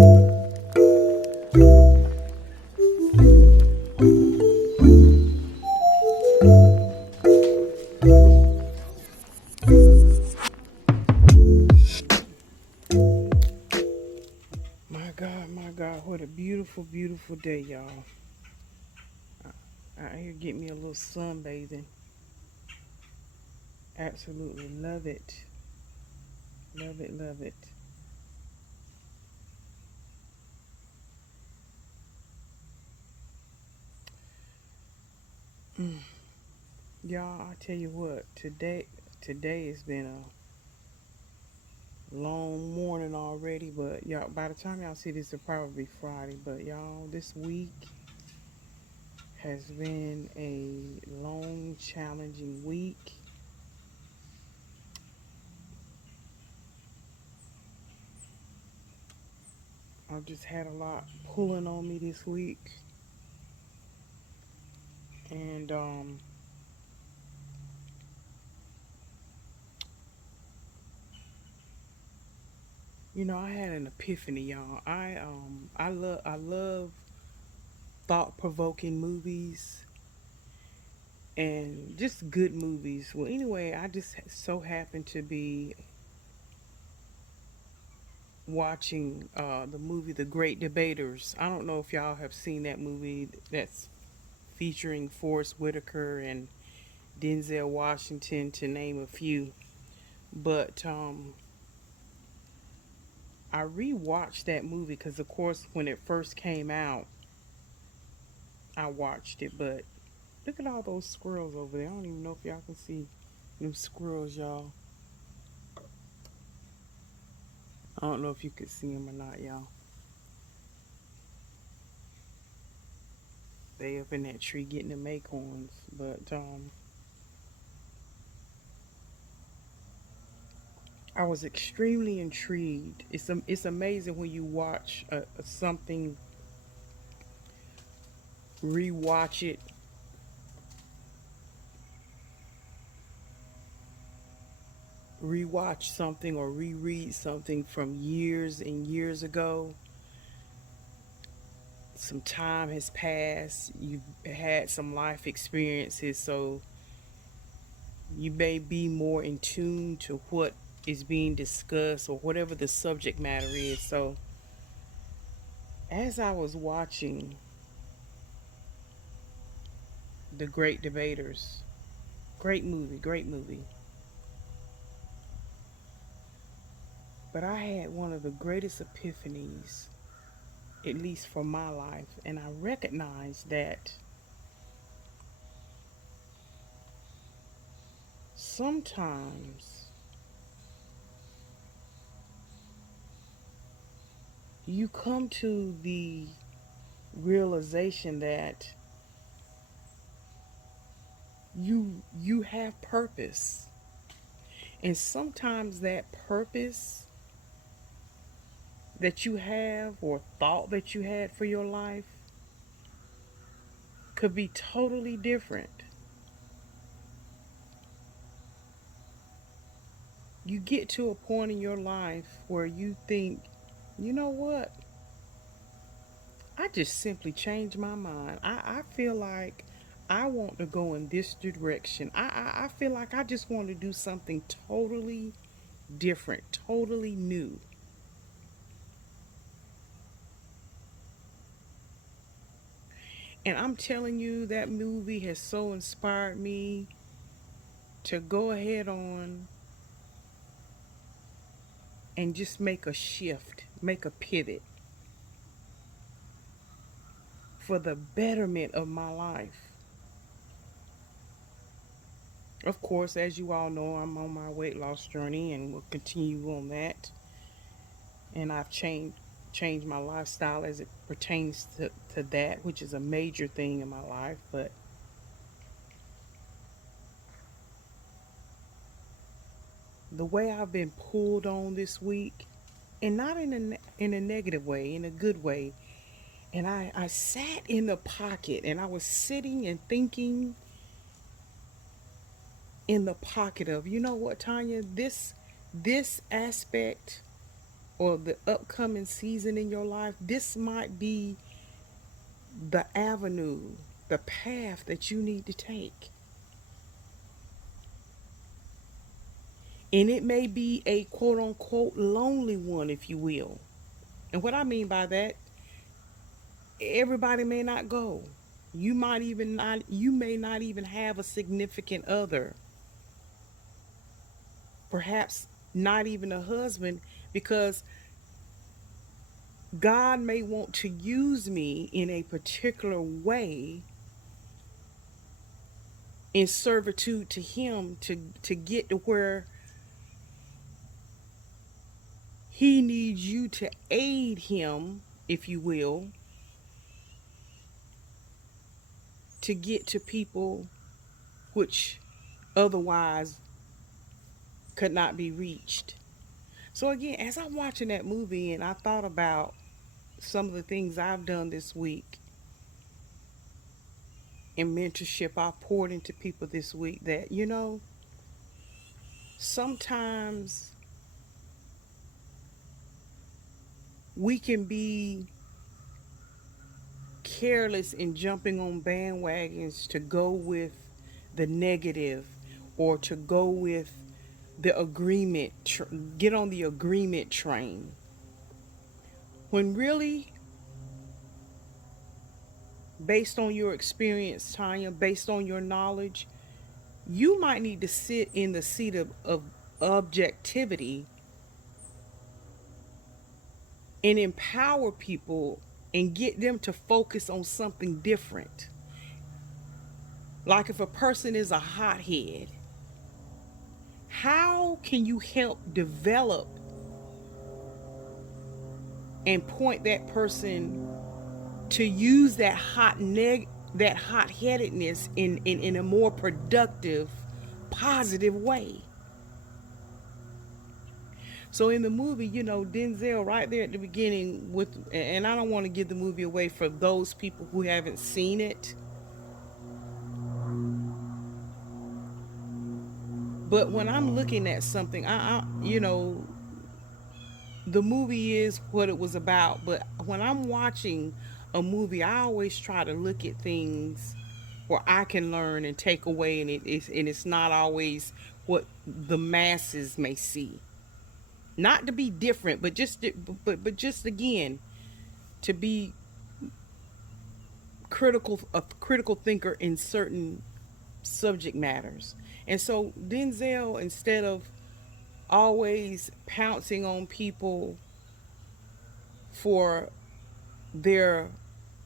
My God, what a beautiful, beautiful day, y'all. Out here get me a little sunbathing. Absolutely love it. Love it, love it. Mm. Y'all, I tell you what, today has been a long morning already, but y'all, by the time y'all see this, it'll probably be Friday. But y'all, this week has been a long, challenging week. I've just had a lot pulling on me this week, and I had an epiphany, y'all. I love thought provoking movies and just good movies. Well, anyway, I just so happened to be watching the movie The Great Debaters. I don't know if y'all have seen that movie that's featuring Forrest Whitaker and Denzel Washington, to name a few. But I rewatched that movie because, of course, when it first came out, I watched it. But look at all those squirrels over there. I don't even know if y'all can see them squirrels, y'all. I don't know if you could see them or not, y'all. They up in that tree getting them acorns. But I was extremely intrigued. It's amazing when you watch something, rewatch it, rewatch something or reread something from years and years ago. Some time has passed. You've had some life experiences, so you may be more in tune to what is being discussed or whatever the subject matter is. So, as I was watching The Great Debaters, great movie, great movie. But I had one of the greatest epiphanies, at least for my life, and I recognized that sometimes you come to the realization that you have purpose, and sometimes that purpose that you have or thought that you had for your life could be totally different. You get to a point in your life where you think, you know what, I just simply changed my mind. I feel like I want to go in this direction. I feel like I just want to do something totally different, totally new. And I'm telling you, that movie has so inspired me to go ahead on and just make a shift, make a pivot for the betterment of my life. Of course, as you all know, I'm on my weight loss journey and will continue on that. And I've changed my lifestyle as it pertains to that, which is a major thing in my life. But the way I've been pulled on this week, and not in a negative way, in a good way. And I sat in the pocket and I was sitting and thinking in the pocket of, you know what, Tanya, this aspect or the upcoming season in your life, this might be the avenue, the path that you need to take. And it may be a quote unquote lonely one, if you will. And what I mean by that, everybody may not go. You may not even have a significant other. Perhaps not even a husband, because God may want to use me in a particular way in servitude to him to get to where he needs you to aid him, if you will, to get to people which otherwise could not be reached. So again, as I'm watching that movie and I thought about some of the things I've done this week in mentorship, I poured into people this week, that sometimes we can be careless in jumping on bandwagons to go with the negative, or to go with the get on the agreement train, when really, based on your experience, Tanya, based on your knowledge, you might need to sit in the seat of objectivity and empower people and get them to focus on something different. Like if a person is a hothead, how can you help develop and point that person to use that hot headedness in a more productive, positive way? So in the movie, Denzel right there at the beginning and I don't want to give the movie away for those people who haven't seen it, but when I'm looking at something, the movie is what it was about. But when I'm watching a movie, I always try to look at things where I can learn and take away, and it's not always what the masses may see. Not to be different, but just again to be a critical thinker in certain subject matters. And so Denzel, instead of always pouncing on people for their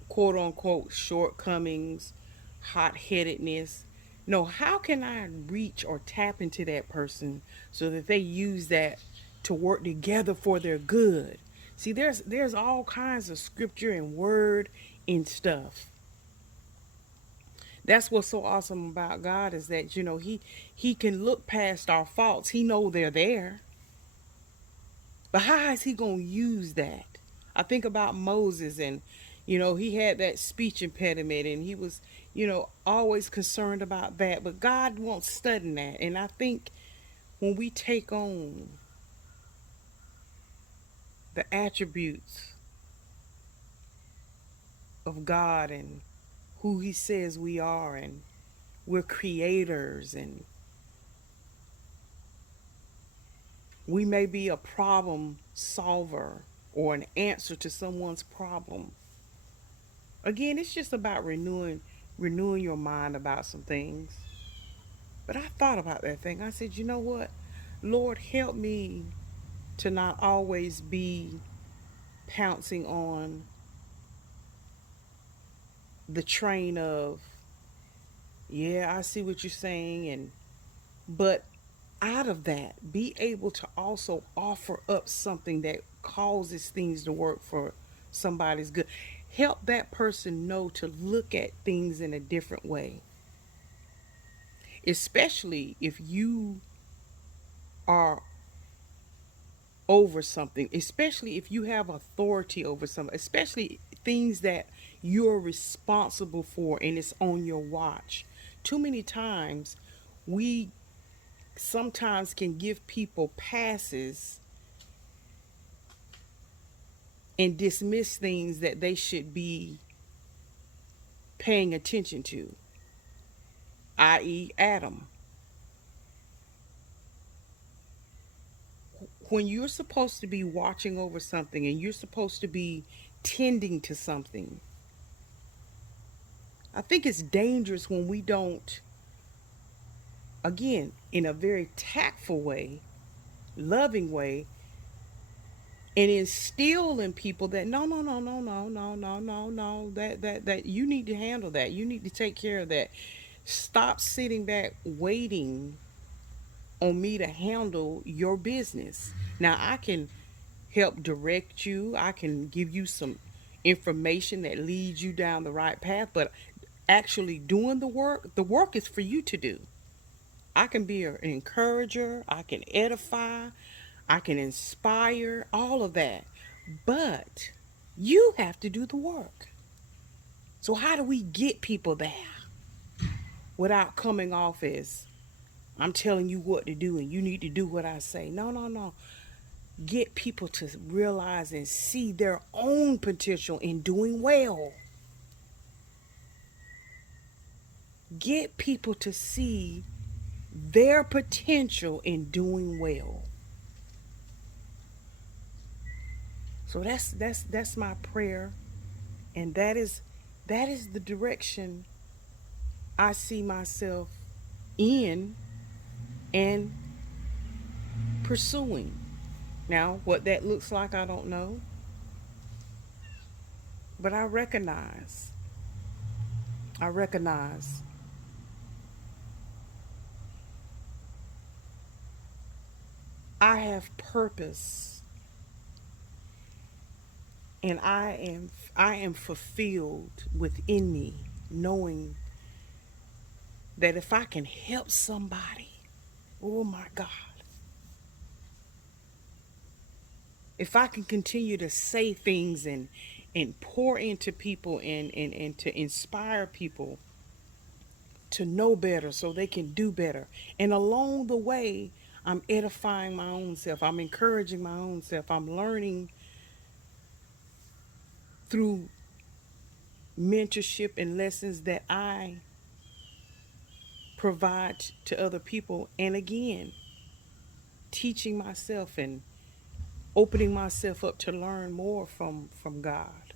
quote unquote shortcomings, hot headedness, no, how can I reach or tap into that person so that they use that to work together for their good? See, there's all kinds of scripture and word and stuff. That's what's so awesome about God, is that he can look past our faults. He know they're there. But how is he going to use that? I think about Moses, and he had that speech impediment, and he was always concerned about that. But God won't study that. And I think when we take on the attributes of God and who he says we are, and we're creators, and we may be a problem solver or an answer to someone's problem. Again, it's just about renewing your mind about some things. But I thought about that thing. I said, you know what? Lord, help me to not always be pouncing on the train of, yeah, I see what you're saying, and but out of that, be able to also offer up something that causes things to work for somebody's good. Help that person know to look at things in a different way, especially if you are over something, especially if you have authority over something, especially things that you're responsible for and it's on your watch. Too many times we sometimes can give people passes and dismiss things that they should be paying attention to, i.e., Adam. When you're supposed to be watching over something and you're supposed to be tending to something, I think it's dangerous when we don't, again, in a very tactful way, loving way, and instill in people that no, that you need to handle that. You need to take care of that. Stop sitting back waiting on me to handle your business. Now I can help direct you. I can give you some information that leads you down the right path, but actually doing the work is for you to do. I can be an encourager, I can edify, I can inspire, all of that. But you have to do the work. So, how do we get people there without coming off as I'm telling you what to do and you need to do what I say? No, no, no. Get people to realize and see their own potential in doing well. Get people to see their potential in doing well. So that's my prayer, and that is the direction I see myself in and pursuing. Now, what that looks like, I don't know, but I recognize I have purpose, and I am fulfilled within me, knowing that if I can help somebody, oh my God, if I can continue to say things and pour into people and to inspire people to know better so they can do better. And along the way, I'm edifying my own self. I'm encouraging my own self. I'm learning through mentorship and lessons that I provide to other people. And again, teaching myself and opening myself up to learn more from God.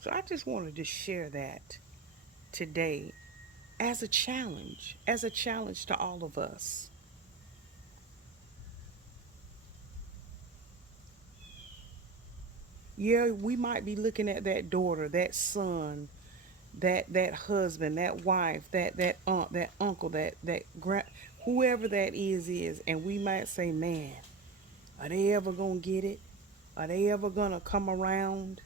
So I just wanted to share that today as a challenge to all of us. Yeah, we might be looking at that daughter, that son, that husband, that wife, that aunt, that uncle, that grand, whoever that is, and we might say, man, are they ever gonna get it? Are they ever gonna come around?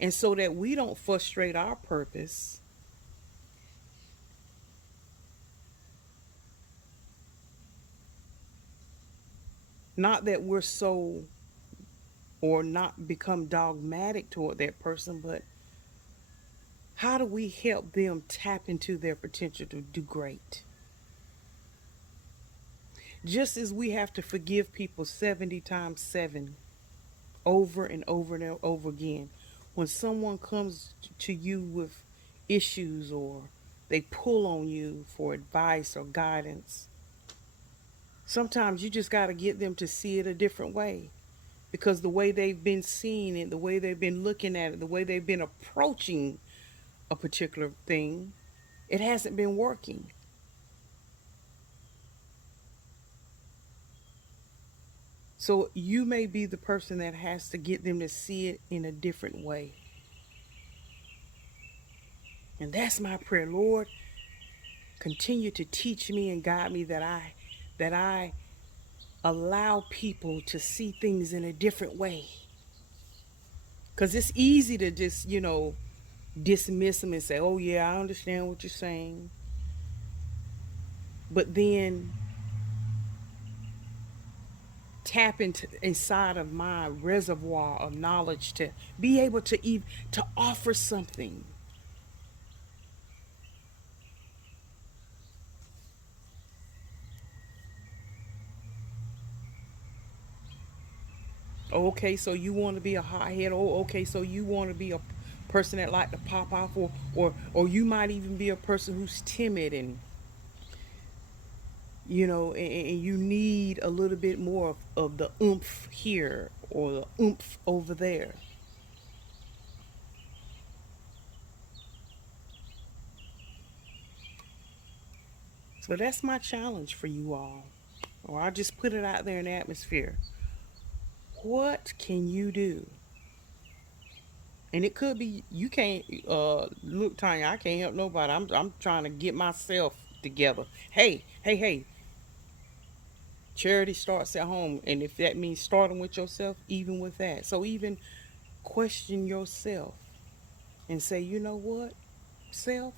And so that we don't frustrate our purpose, not that we're so or not become dogmatic toward that person, but how do we help them tap into their potential to do great? Just as we have to forgive people 70 times 7 over and over and over again. When someone comes to you with issues or they pull on you for advice or guidance, sometimes you just got to get them to see it a different way, because the way they've been seeing it, the way they've been looking at it, the way they've been approaching a particular thing, it hasn't been working. So you may be the person that has to get them to see it in a different way. And that's my prayer. Lord, continue to teach me and guide me that I allow people to see things in a different way. Cuz it's easy to just, dismiss them and say, "Oh yeah, I understand what you're saying." But then tap into inside of my reservoir of knowledge to be able to offer something. Okay, so you want to be a hothead. Oh, okay, so you want to be a person that like to pop off, or you might even be a person who's timid and and you need a little bit more of the oomph here or the oomph over there. So that's my challenge for you all. Or I just put it out there in the atmosphere. What can you do? And it could be you can't look, Tanya, I can't help nobody. I'm trying to get myself together. Hey. Charity starts at home, and if that means starting with yourself, even with that. So even question yourself and say, you know what, self,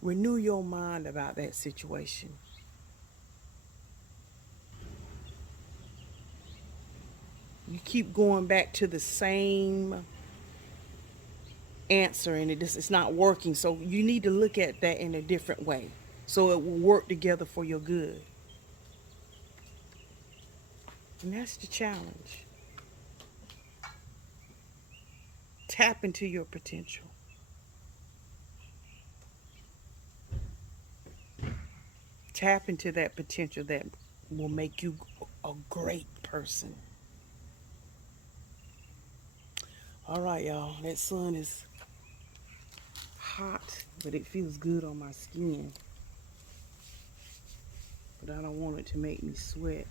renew your mind about that situation. You keep going back to the same answer and it's not working. So you need to look at that in a different way so it will work together for your good. And that's the challenge. Tap into your potential. Tap into that potential that will make you a great person. All right, y'all. That sun is hot, but it feels good on my skin. But I don't want it to make me sweat.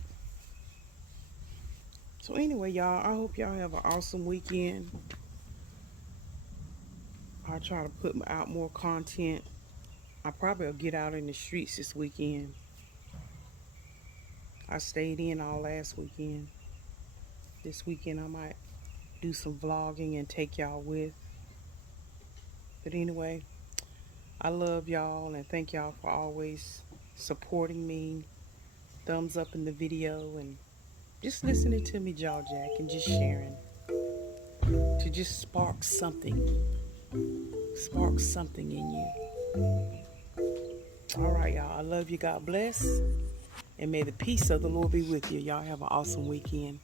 So anyway, y'all, I hope y'all have an awesome weekend. I'll try to put out more content. I probably will get out in the streets this weekend. I stayed in all last weekend. This weekend I might do some vlogging and take y'all with. But anyway, I love y'all and thank y'all for always supporting me. Thumbs up in the video and just listening to me jaw jack and just sharing to just spark something in you. All right, y'all. I love you. God bless. And may the peace of the Lord be with you. Y'all have an awesome weekend.